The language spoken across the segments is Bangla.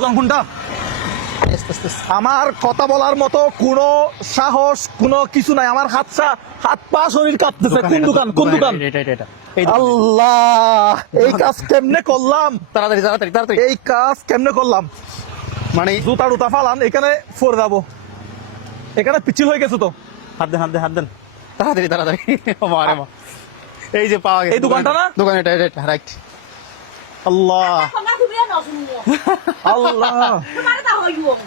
দোকান কোনটা? আমার কথা বলার মতো কোনো সাহস কোনো কিছু নাই। আমার হাত পা শরীর কাঁপতেছে। কোন দোকান? কোন দোকান? আল্লাহ, এই কাজ কেমনে করলাম? তাড়াতাড়ি তাড়াতাড়ি তাড়াতাড়ি। এই কাজ কেমনে করলাম? মানে জুতা টুতা ফালান, এখানে পরে যাবো। এখানে পিছিল হয়ে গেছে তো। হাত দেন হাত দেন হাত দেন, তাড়াতাড়ি তাড়াতাড়ি। মারে মা, এই যে পাওয়া গেছে। এই দোকানটা না? দোকান এটা এটা রাইট। আল্লাহ আল্লাহ,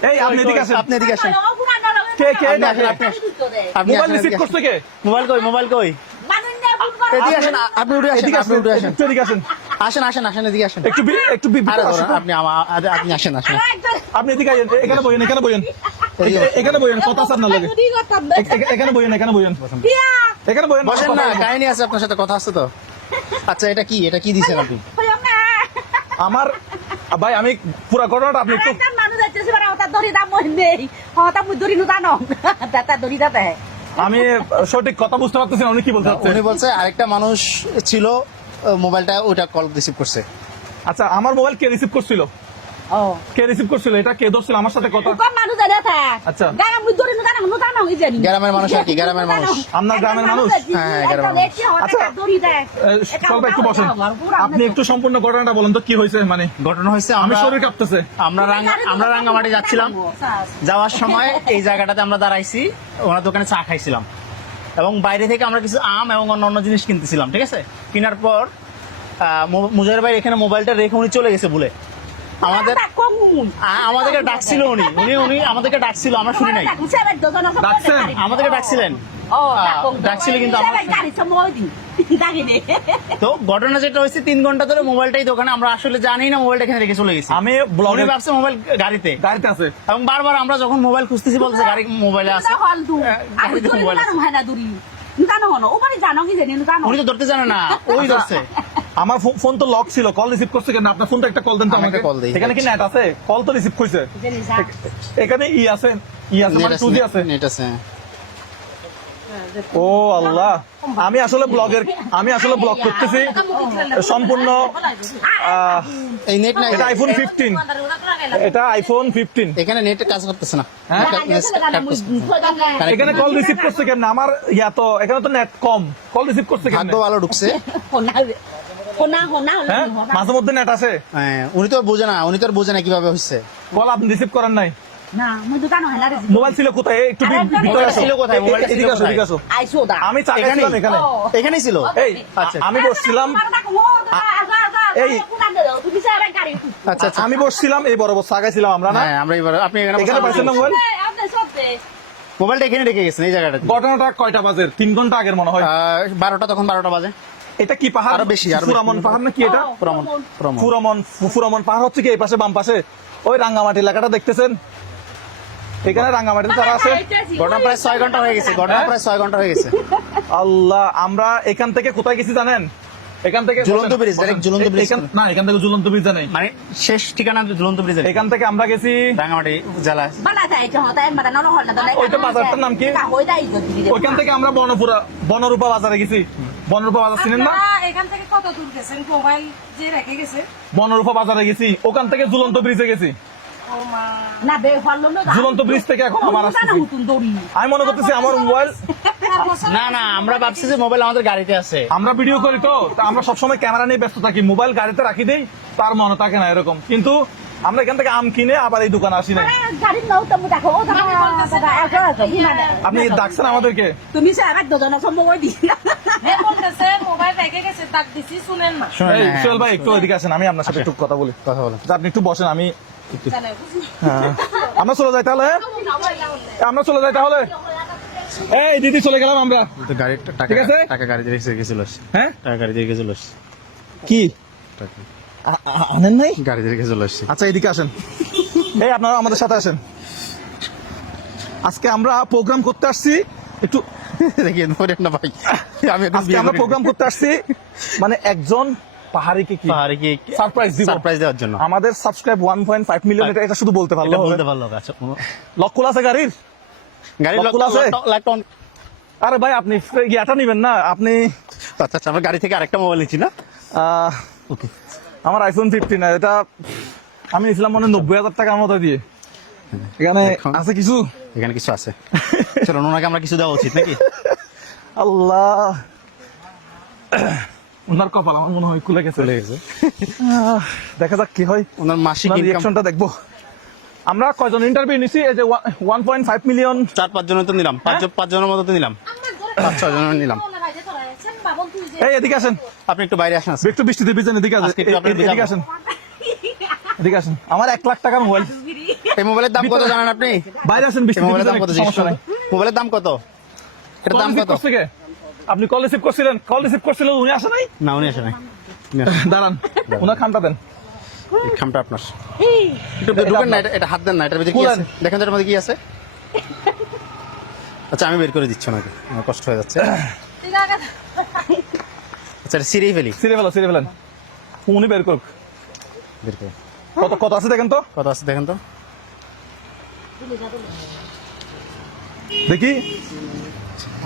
এই আপনি এদিকে আসেন। আপনি এদিকে আসেন। কে কে আপনি আসেন, আপনি আপনি মোবাইল আসেন, রিসিভ এদিকে করছে কে? মোবাইল কই মোবাইল কই? এদিকে আসেন, আপনি উঠে আসেন, এদিকে আপনি আসেন, উঠে আসেন। একটু এদিকে আসেন। আসেন আসেন আসেন, এদিকে আসেন। একটু আরে আসেন। ধরুন, আপনি আসেন আসেন। আপনি এদিকে আইয়েন, এখানে বইয়েন, এখানে বইয়েন, এখানে বইয়েন, কথা আছে না লাগে। এখানে বইয়েন, এখানে বইয়েন, এখানে বইয়েন। বসেন না, কাহিনী আছে আপনার সাথে, কথা আছে তো। আচ্ছা, এটা কি দিছেন আপনি? আমার ভাই, আমি পুরা ঘটনাটা আপনি একটু। আমি সঠিক কথা বুঝতে পারতেছি না উনি কি বলতে চাচ্ছেন। উনি বলছে আরেকটা মানুষ ছিল, মোবাইলটা ওটা কল রিসিভ করছে। আচ্ছা, আমার মোবাইল কে রিসিভ করছিল? কে রিসিভ করছিল? এটা কে ধরছিল আমার সাথে কথা? আচ্ছা, গ্রামের মানুষ আর কি, গ্রামের মানুষ। আপনার গ্রামের মানুষ? হ্যাঁ, গ্রামের মানুষ। আচ্ছা, স্বল্প একটু বসেন। আপনি একটু সম্পূর্ণ ঘটনাটা বলেন তো, কি হয়েছে? মানে ঘটনা হয়েছে, আমি আমরা শরীর কাঁপতেছে। আমরা রাঙ্গামাটি যাচ্ছিলাম। যাওয়ার সময় এই জায়গাটাতে আমরা দাঁড়াইছি, ওনার দোকানে চা খাইছিলাম এবং বাইরে থেকে আমরা কিছু আম এবং অন্যান্য জিনিস কিনতেছিলাম। ঠিক আছে, কেনার পর মুজাহির ভাই এখানে মোবাইলটা রেখে উনি চলে গেছে বলে আমাদেরকে ডাকছিল। উনি আমাদেরকে ডাকছিল, আমরা শুনি নাই। ডাকছেন? আমাদেরকে ডাকছিলেন, ডাকছিল, কিন্তু তো ঘটনা যেটা হয়েছে, 3 ঘন্টা ধরে মোবাইলটাই দোকানে, আমরা আসলে জানি না মোবাইলটা এখানে রেখে চলে গেছি। আমি উনি ব্লগে ভাবছে মোবাইল গাড়িতে আছে। এবং বারবার আমরা যখন মোবাইল খুঁজতেছি বলছে গাড়ি মোবাইলে আছে, গাড়িতে মোবাইল আছে। উনি তো ধরতে জানে না, ওই ধরছে। আমার ফোন তো লক ছিল, কল রিসিভ করছে কেন? আপনার ফোনটা একটা কল দেন তো আমাকে। কল দেই। এখানে কি নেট আছে? কল তো রিসিভ কইছে। এখানে আছে মানে 2G আছে। নেট আছে। ও আল্লাহ, আমি আসলে ব্লগ করতেছি সম্পূর্ণ। এই নেট নাই, এটা আইফোন 15, এটা আইফোন 15। এখানে নেট কাজ করতেছে না। এখানে কল রিসিভ করছে কেন? আমার তো এখানে তো নেট কম, কল রিসিভ করছে কেন? ভাগ্য ভালো ঢুকছে। হ্যাঁ, মাঝে মধ্যে নেট আসে। উনি তো বোঝে না, কিভাবে হচ্ছে। কল আপনি রিসিভ করেন নাই? মোবাইল ছিল কোথায়? একটু ভিতরে ছিল কোথায়? মোবাইল এদিকে আসো, এদিকে আসো। আমি চাইছিলাম এখানে, এখানেই ছিল। এই আমি বসছিলাম, আচ্ছা আচ্ছা, আমি বসছিলাম এই বরাবর সাগাইছিলাম আমরা না। হ্যাঁ, আমরা এবার আপনি এখানে পাইছেন না মোবাইল? মোবাইলটা এখানে রেখে গেছেন এই জায়গাটাতে। ঘটনাটা কয়টা বাজে? 3 ঘন্টা আগের মনে হয়। 12টা, তখন 12টা বাজে। এটা কি পাহাড়? আরো বেশি। ফুরামন পাহাড় না কি এটা? ফুরামন পাহাড় হচ্ছে কি এই পাশে, বাম পাশে ওই রাঙ্গামাটি এলাকাটা দেখতেছেন? এখানে রাঙ্গামাটিতে তারা আছে। ঘটনা প্রায় 6 ঘন্টা হয়ে গেছে। আল্লাহ, আমরা এখান থেকে কোথায় গেছি জানেন? এখান থেকে ঝুলন্ত ব্রিজ, ডাইরেক্ট ঝুলন্ত ব্রিজ না, এখান থেকে ঝুলন্ত ব্রিজ নেই, মানে শেষ ঠিকানা ঝুলন্ত ব্রিজ। এখান থেকে আমরা গেছি রাঙ্গামাটি জেলা। ওইটা বাজারটার নাম কি? ওইখান থেকে আমরা বনরূপা বাজারে গেছি। বনরূপা বাজার চিনেন না? এখান থেকে কত দূর গেছেন? মোবাইল যে রেখে গেছে। বনরূপা বাজারে গেছি, ওখান থেকে ঝুলন্ত ব্রিজে গেছি। ঝুলন্ত ব্রিজ থেকে এখন আমার আমি মনে করতেছি আমার মোবাইল। না, আমরা ভাবছি যে মোবাইল আমাদের গাড়িতে আছে। আমরা ভিডিও করি তো, আমরা সবসময় ক্যামেরা নিয়ে ব্যস্ত থাকি, মোবাইল গাড়িতে রাখি দেই, তার মনে থাকে না এরকম। কিন্তু আমরা এখান থেকে আম কিনে আবার এই দোকানে আসি না। আপনি ডাকছেন আমাদেরকে? তুমি মোবাইল রেখে গেছে, তাক দিছি, শুনেন না। সোহেল ভাই একটু এদিকে আসেন, আমি আপনার সাথে একটু কথা বলি। আপনি একটু বসেন, আমি আমরা চলে যাই তাহলে। এই দিদি চলে গেলাম আমরা। ঠিক আছে, টাকা গাড়িতে রেখে গেছিল। হ্যাঁ, টাকা গাড়িতে রেখে চলে আসছে। কি আনেন নাই? গাড়িতে রেখে চলে আসছে। আচ্ছা, এদিকে আসেন। এই আপনারা আমাদের সাথে আসেন। আজকে আমরা প্রোগ্রাম করতে আসছি একটু না ভাই, আজকে আমরা প্রোগ্রাম করতে আসছি মানে একজন পাহাড়িকে সারপ্রাইজ দেওয়ার জন্য। আমাদের সাবস্ক্রাইব 1.5 মিলিয়ন, এটা শুধু বলতে পারলো। লক্ষ আছে গাড়ির, লক্ষ আছে। আরে ভাই, আপনি এটা নিবেন না? আপনি আচ্ছা, আমার গাড়ি থেকে আরেকটা মোবাইল নিচ্ছি না। ওকে, আমার আইফোন 15, এটা আমি নিয়েছিলাম মনে হয় 90,000 টাকার মতো দিয়ে। এখানে এখন- আছে কিছু? এখানে কিছু আছে, চলো ওনাকে আমরা কিছু দেওয়া উচিত নাকি? আল্লাহ, ওনার কপাল আমার মনে হয় খুলে গেছে। দেখা যাক কি হয়, ওনার মাসিক ইনকাম রিঅ্যাকশনটা দেখবো। আমরা কয়জন ইন্টারভিউ নিছি? এই যে 1.5 মিলিয়ন। 4-5 জনের তো নিলাম, 5 জনের মতো তো নিলাম, 5-6 জনের নিলাম। এই এদিকে আসেন, আপনি একটু বাইরে আসেন আজকে। একটু বৃষ্টিতে ভিজেন, এদিকে আসেন, আজকে একটু আপনি এদিকে ভিজাবো। আসেন, এদিকে আসেন। আমার 1 লাখ টাকার মোবাইল। এই মোবাইলের দাম কত জানেন আপনি? বাইরে আসেন, এই বৃষ্টিতে মোবাইলের দাম ভিজেন, কত একটু সমস্যা নাই। মোবাইলের দাম কত? এটার দাম কত? আপনি কল রিসিভ করছিলেন? কল রিসিভ করছিলেন, উনি আসে নাই? না উনি আসে নাই। দাঁড়ান, ওনার খামটা দেন। এই খামটা আপনার। একটু ঢুকেন না, এটা হাত দেন না, এটার ভিতরে কি খুলেন। আছে দেখেন তো, এটার মধ্যে কি আছে। আচ্ছা আমি বের করে দিচ্ছি ওনাকে, আমার কষ্ট হয়ে যাচ্ছে। আচ্ছা এটা সিরিয়ে ফেলি, সিরে ফেলেন, উনি বের করুক। বের করে। কত আছে দেখেন তো, কত আছে দেখেন তো। দেখি,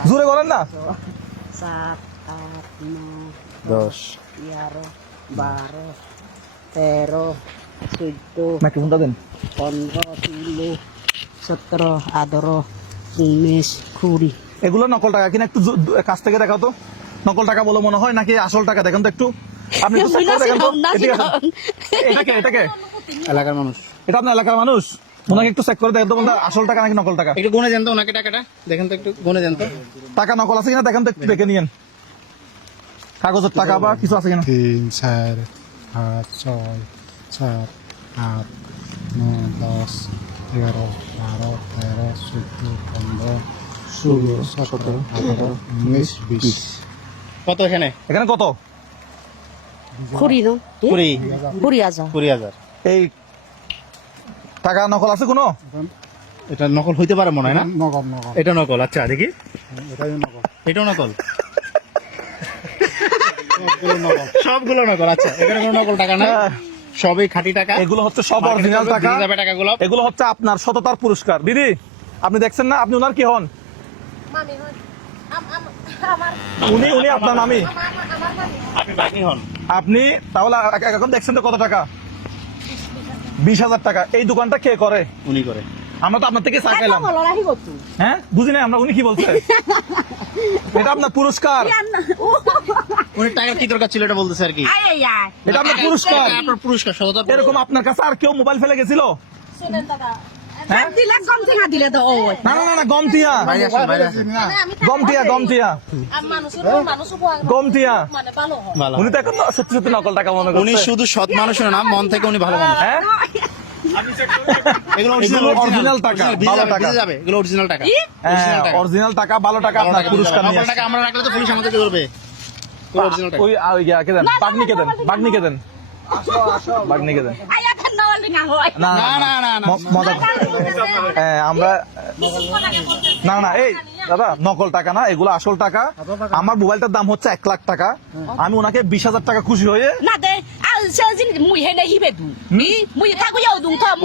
জোরে বলেন না। 7, 8, 9, 10 11, 12, 13, 14, নাকি ফোনটা দেন। 15, 16, 17, 18, 19, 20। এগুলো নকল টাকা কিনা, একটু কাছ থেকে দেখাও তো। নকল টাকা বলে মনে হয় নাকি আসল টাকা? দেখেন তো একটু, আপনি একটু check করে দেখেন তো। এদিকে আসেন। এটাকে এলাকার মানুষ। এটা আপনার এলাকার মানুষ, ওনাকে একটু চেক করে দেখেন তো বলতে আসল টাকা নাকি নকল টাকা। একটু গুনে দেন তো ওনাকে টাকাটা, দেখেন তো একটু গুনে দেন তো। টাকা নকল আছে কিনা দেখেন তো, একটু দেখে নিয়েন কাগজের টাকা বা কিছু আছে কিনা। 3, 4, 5, 6, 7, 8, 9, 10, 11, 12, 13, 14, 15, 16, 17, 18, 19, 20. কত এখানে? এখানে কত? 20 no? 20,000। 20,000। এই টাকা নকল আছে কোনো? এটা নকল হইতে পারে মনে হয় না? নগদ। এটা নকল। আচ্ছা দেখি, এটাই নগদ। এটাও নকল। সবগুলো নকল। আচ্ছা এখানে কোনো নকল টাকা নাই, সবই খাঁটি টাকা। এগুলো হচ্ছে সব অরিজিনাল টাকা। দিয়ে যাবে টাকাগুলো। এগুলো হচ্ছে আপনার সততার পুরস্কার। দিদি আপনি দেখছেন না, আপনি ওনার কি হন? মামি হয়। আমার উনি আপনার মামি, আপনি বাকি হন। আপনি তাহলে এখন দেখছেন তো কত টাকা? 20,000 টাকা। এই দোকানটা কে করে? উনি করে। আমরা তো আপনার থেকে চা খাইলাম। হ্যাঁ বুঝি নাই আমরা, উনি কি বলছে? এটা আপনার পুরস্কার, উনি টাকা কি দরকার ছিল এটা বলতেছে আর কি। এটা আপনার পুরস্কার। আপনার পুরস্কার, সততা। এরকম আপনার কাছে আর কেউ মোবাইল ফেলে গেছিল? শুনেন দাদা, হ্যাঁ না না না না, গমতিয়া বাইরে আসেন, বাইরে আসেন। আমি গমতিয়া মানুষ উপহার গমতিয়া। মানে ভালো হয়। ভালো। উনি তো এখন সত্যি সত্যি নকল টাকা মনে উনি করছে। শুধু সৎ মানুষের না, মন থেকে উনি ভালো মানুষ। হ্যাঁ এগুলো এগুলো original টাকা, ভালো টাকা। ভিজে যাবে, এগুলো অরিজিনাল টাকা। হ্যাঁ অরিজিনাল টাকা, ভালো টাকা আপনার পুরস্কার নিয়ে নকল টাকা আমরা রাখলে তো পুলিশ আমাদেরকে ধরবে। অরিজিনাল টাকা। ওই কে দেন, বাগনিকে দেন, বাগনিকে দেন, বাগনিকে দেন। না না না না না। মজা, হ্যাঁ আমরা না না, এই দাদা নকল টাকা না, এগুলো আসল টাকা। আমার মোবাইলটার দাম হচ্ছে 1 লাখ টাকা। আমি ওনাকে 20,000 টাকা খুশি হয়ে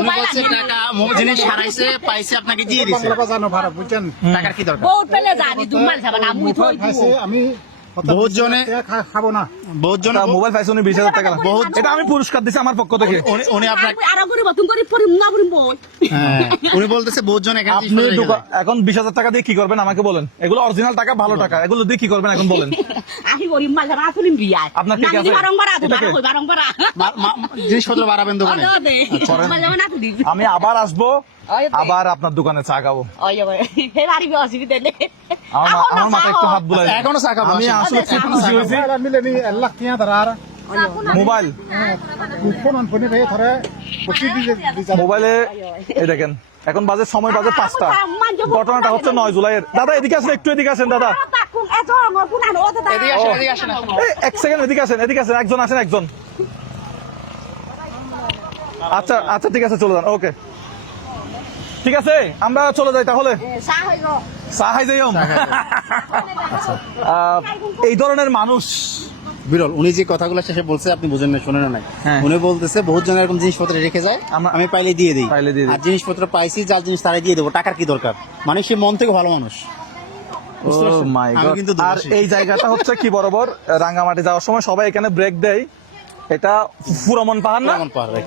উনি বলছে টাকা জিনিস হারাইছে, পাইছে, আপনাকে দিয়ে দিছে। জানো ভাড়া বুঝছেন? টাকার কি দরকার? খাইছে, আমি বহুত জনে খাবো না। বহুত জনে মোবাইল পাইছে উনি 20,000 টাকা। এটা আমি পুরস্কার দিছি আমার পক্ষ থেকে। উনি আপনাকে হ্যাঁ, উনি বলতেছে বহুত জন এখানে আপনি এখন 20,000 টাকা দিয়ে কি করবেন আমাকে বলেন? এগুলো অরিজিনাল টাকা, ভালো টাকা, এগুলো দিয়ে কি করবেন এখন বলেন? আপনার ঠিক আছে? জিনিসপত্র বাড়াবেন দোকানে। আমি আবার আসবো, আবার আপনার দোকানে চা খাবো। আমার মাথায় একটু হাত বুলাই দিন। এখনো চা খাবো, আমি আসেন। আসলে খুব খুশি হয়েছি। মিলে নি 1 লাখ টিয়া ধরার মোবাইল ফোন ভেয়ে ধরে বসি দিয়ে মোবাইলে এই দেখেন, এখন বাজে সময় বাজে 5টা। ঘটনাটা হচ্ছে 9 জুলাইয়ের। দাদা এদিকে আসেন, একটু এদিকে আসেন দাদা। এদিকে আসেন, এদিকে আসেন। এই 1 সেকেন্ড এদিকে আসেন, এদিকে আসেন, একজন আসেন, একজন। আচ্ছা আচ্ছা ঠিক আছে, চলে যান। ওকে ঠিক আছে, আমরা চলে যাই তাহলে। চা খাই যাই। এই ধরনের মানুষ বিরল। উনি যে কথাগুলো শেষে বলছে আপনি বুঝেন না, শোনেন নাই। হ্যাঁ। উনি বলতেছে বহুত জন এরকম জিনিসপত্র রেখে যায়, আমি পাইলে দিয়ে দিই। পাইলে দিয়ে দিই। আর জিনিসপত্র পাইছি, যার জিনিস তারাই দিয়ে দেবো, টাকার কি দরকার? মানে সে মন থেকে ভালো মানুষ। বুঝতে পারছেন? Oh my আমি God! কিন্তু আর এই জায়গাটা হচ্ছে কি বরাবর রাঙ্গামাটি যাওয়ার সময় সবাই এখানে ব্রেক দেয়। এটা ফুরমন পাহাড় না? ফরমন পাহাড় right?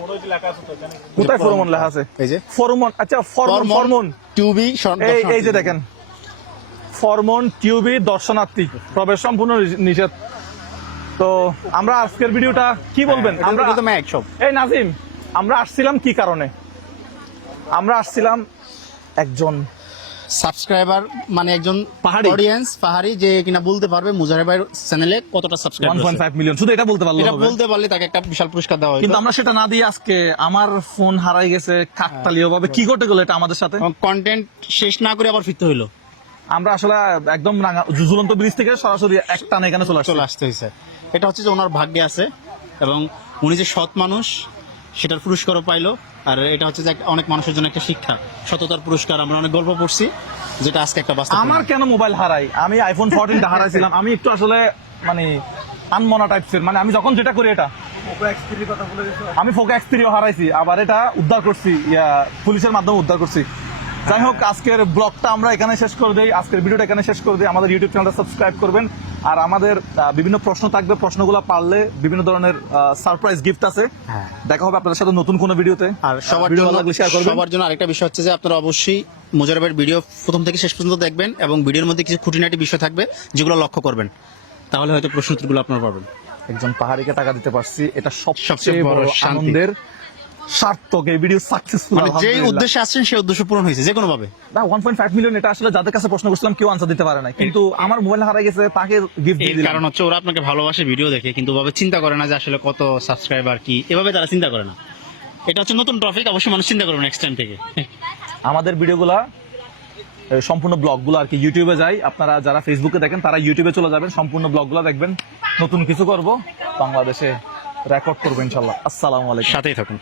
কোথায় ফরমন লেখা আছে? এই যে ফরমন, আচ্ছা ফরমন টিউবি এই যে দেখেন, ফরমন টিউবি দর্শনার্থী প্রবেশ সম্পূর্ণ নিষেধ। তো আমরা আজকের ভিডিওটা কি বলবেন? আমরা তো ম্যাক সব এই নাজিম, আমরা আসছিলাম কি কারণে? আমরা আসছিলাম একজন সাবস্ক্রাইবার মানে একজন পাহাড়ি। অডিয়েন্স পাহাড়ি যে কিনা বলতে পারবে মুজাহির ভাইয়ের চ্যানেলে কতটা সাবস্ক্রাইব 1.5 মিলিয়ন, শুধু এটা বলতে পারলো এটা হবে। বলতে পারলে তাকে একটা বিশাল পুরস্কার দেওয়া কিন্তু হতো। আমরা সেটা না দিয়ে আজকে আমার ফোন হারাই গেছে কাকতালীয় ভাবে। কি ঘটে গেল এটা আমাদের সাথে? এবং কন্টেন্ট শেষ না করে আবার ফিরতে হইলো, আমরা আসলে একদম ঝুলন্ত ব্রিজ থেকে সরাসরি এক টানে এখানে চলে আসছি। চলে আসতে হয়েছে। এটা হচ্ছে যে ওনার ভাগ্যে আছে এবং উনি যে সৎ মানুষ সেটার পুরস্কারও পাইলো। আর এটা হচ্ছে যে অনেক মানুষের জন্য একটা শিক্ষা, সততার পুরস্কার। আমরা অনেক গল্প পড়ছি যেটা আজকে একটা বাস্তব। আমার কেন মোবাইল হারাই? আমি আইফোন 14টা হারাইছিলাম। আমি একটু আসলে মানে আনমনা টাইপসের, মানে আমি যখন যেটা করি এটা আমি ফোকা এক্সপিরিও হারাইছি, আবার এটা উদ্ধার করছি, পুলিশের মাধ্যমে উদ্ধার করছি। যাই হোক, আজকের ব্লগটা আমরা এখানে শেষ করে দিই, আজকের ভিডিওটা এখানে শেষ করে দিই। আমাদের ইউটিউব চ্যানেলটা সাবস্ক্রাইব করবেন। আর আমাদের বিভিন্ন প্রশ্ন থাকবে, প্রশ্নগুলো পারলে বিভিন্ন ধরনের সারপ্রাইজ গিফট আছে। হ্যাঁ। দেখা হবে আপনাদের সাথে নতুন কোনো ভিডিওতে। আর সবার ভিডিও জন্য ভালো লাগলে শেয়ার করবেন। সবার জন্য আরেকটা বিষয় হচ্ছে যে আপনারা অবশ্যই মুজাহির ভাইয়ের ভিডিও প্রথম থেকে শেষ পর্যন্ত দেখবেন এবং ভিডিওর মধ্যে কিছু খুঁটিনাটি বিষয় থাকবে যেগুলো লক্ষ্য করবেন, তাহলে হয়তো প্রশ্ন উত্তরগুলো আপনারা পাবেন। একজন পাহাড়িকে টাকা দিতে পারছি, এটা সবচেয়ে সবচেয়ে বড় বড় শান্তি। আনন্দের। সার্থক, এই ভিডিও সাকসেসফুল। মানে যেই উদ্দেশ্যে আসছেন সেই উদ্দেশ্য পূরণ হয়েছে যে কোনো ভাবে। না 1.5 মিলিয়ন, এটা আসলে যাদের কাছে প্রশ্ন করছিলাম কেউ আনসার দিতে পারে না, কিন্তু আমার মোবাইল হারাই গেছে, তাকে গিফট দিয়ে এর দিলাম। কারণ হচ্ছে ওরা আপনাকে ভালোবাসে ভিডিও দেখে, কিন্তু ভাবে চিন্তা করে না যে আসলে কত সাবস্ক্রাইবার কি, এভাবে তারা চিন্তা করে না। এটা হচ্ছে নতুন টপিক, অবশ্যই মানুষ চিন্তা করবে নেক্সট টাইম থেকে। আমাদের ভিডিওগুলা সম্পূর্ণ ব্লগগুলো আর কি ইউটিউবে যায়। আপনারা যারা ফেসবুকে দেখেন তারা ইউটিউবে চলে যাবেন, সম্পূর্ণ ব্লগগুলো দেখবেন। নতুন কিছু করব, বাংলাদেশে রেকর্ড করবো ইনশাল্লাহ। আসসালামু আলাইকুম। সাথেই থাকুন।